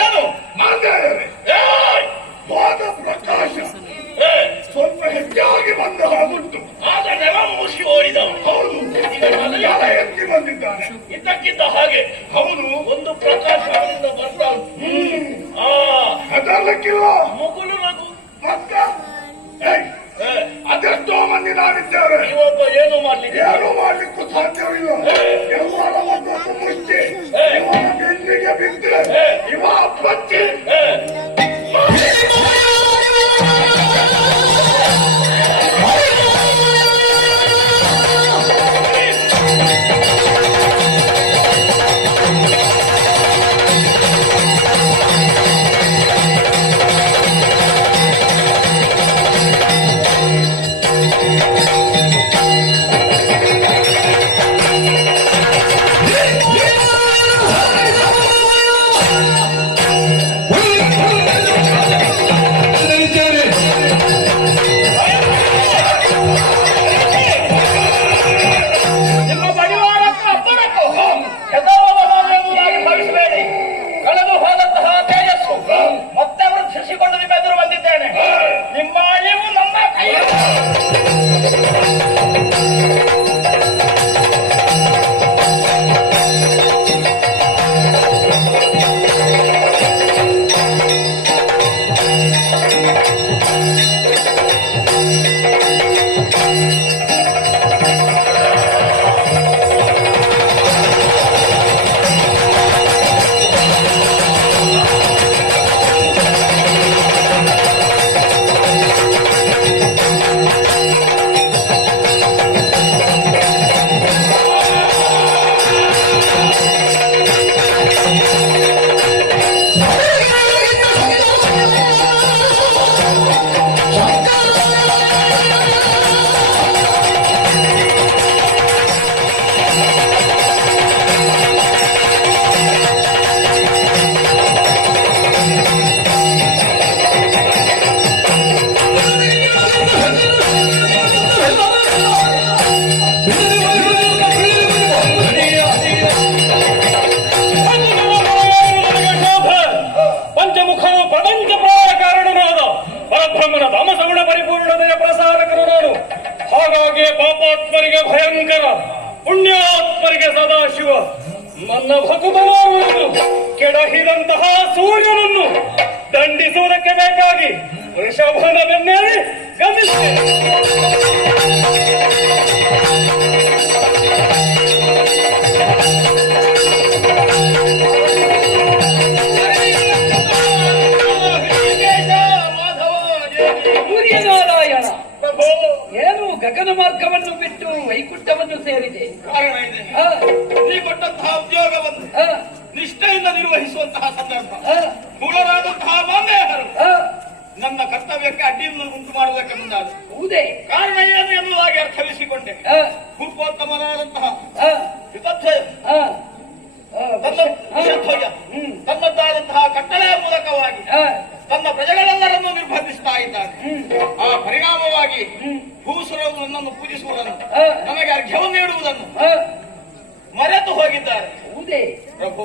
ಏನು ಪ್ರಕಾಶ ಸ್ವಲ್ಪ ಹೆಚ್ಚಾಗಿ ಬಂದ ಹಾಗುಂಟು. ಆಗ ನೆಲ ಮುಗಿಸಿ ಓಡಿದ. ಹೌದು, ಈಗ ಎತ್ತಿ ಬಂದಿದ್ದಾನೆ. ಇದ್ದಕ್ಕಿದ್ದ ಹಾಗೆ ಹೌದು, ಒಂದು ಪ್ರಕಾಶ ಅವನಿಂದ ಬರ್ತಾ ಹೆದರ್ಲಿಕ್ಕಿಲ್ಲ. ಮುಗುಲು ನಗು ಮತ್ತ ಅದೆಷ್ಟೋ ಮಂದಿ ನಾವಿದ್ದೇವೆ. ಇವೊಬ್ಬ ಏನು ಮಾಡ್ಲಿಕ್ಕೂ ಸಾಧ್ಯವಿಲ್ಲ. ಎಲ್ಲರ ಒಂದೊಂದು ಮುಷ್ಟಿ ಇವನ ಬೆನ್ನಿಗೆ ಬಿದ್ದರೆ ಇವ ಬಚ್ಚಿ ಪಾಪಾತ್ಮರಿಗೆ ಭಯಂಕರ, ಪುಣ್ಯಾತ್ಮರಿಗೆ ಸದಾಶಿವ. ನನ್ನ ಭಕ್ತನಾರುವುದು ಕೆಡಹಿದಂತಹ ಸೂರ್ಯನನ್ನು ದಂಡಿಸುವುದಕ್ಕೆ ಬೇಕಾಗಿ ವೃಷಭನ ಬೆನ್ನೇರಿ ಗಮಿಸಿದೆ. ಸೂರ್ಯನಾರಾಯಣ ಏನು ಗಗನ ಮಾರ್ಗವನ್ನು ಬಿಟ್ಟು ವೈಕುಂಠವನ್ನು ಸೇರಿದೆ? ಕಾರಣ ಇದೆ. ನೀ ಕೊಟ್ಟಂತಹ ಉದ್ಯೋಗವನ್ನು ನಿಷ್ಠೆಯಿಂದ ನಿರ್ವಹಿಸುವಂತಹ ಸಂದರ್ಭ ಮೂಳರಾದಂತಹ ಮಾನ್ಯರು ನನ್ನ ಕರ್ತವ್ಯಕ್ಕೆ ಅಡ್ಡಿಯನ್ನು ಉಂಟು ಮಾಡುವುದಕ್ಕೆ ಮುಂದಾದ. ಹೌದೇ? ಕಾರಣ ಏನು ಎನ್ನುವುದಾಗಿ ಅರ್ಥವಿಸಿಕೊಂಡೆ. ಪೂರ್ವೋತ್ತಮನಾದಂತಹ ತನ್ನದ್ದಾದಂತಹ ಕಟ್ಟಳೆಯ ಮೂಲಕವಾಗಿ ತನ್ನ ಪ್ರಜೆಗಳೆಲ್ಲರನ್ನು ನಿರ್ಬಂಧಿಸ್ತಾ ಇದ್ದಾನೆ. ಆ ಪರಿಣಾಮವಾಗಿ ಭೂಸುರರು ನನ್ನನ್ನು ಪೂಜಿಸುವುದನ್ನು, ನನಗೆ ಅರ್ಘ್ಯವನ್ನು ನೀಡುವುದನ್ನು ಮರೆತು ಹೋಗಿದ್ದಾರೆ. ಹೌದೇ ಪ್ರಭು?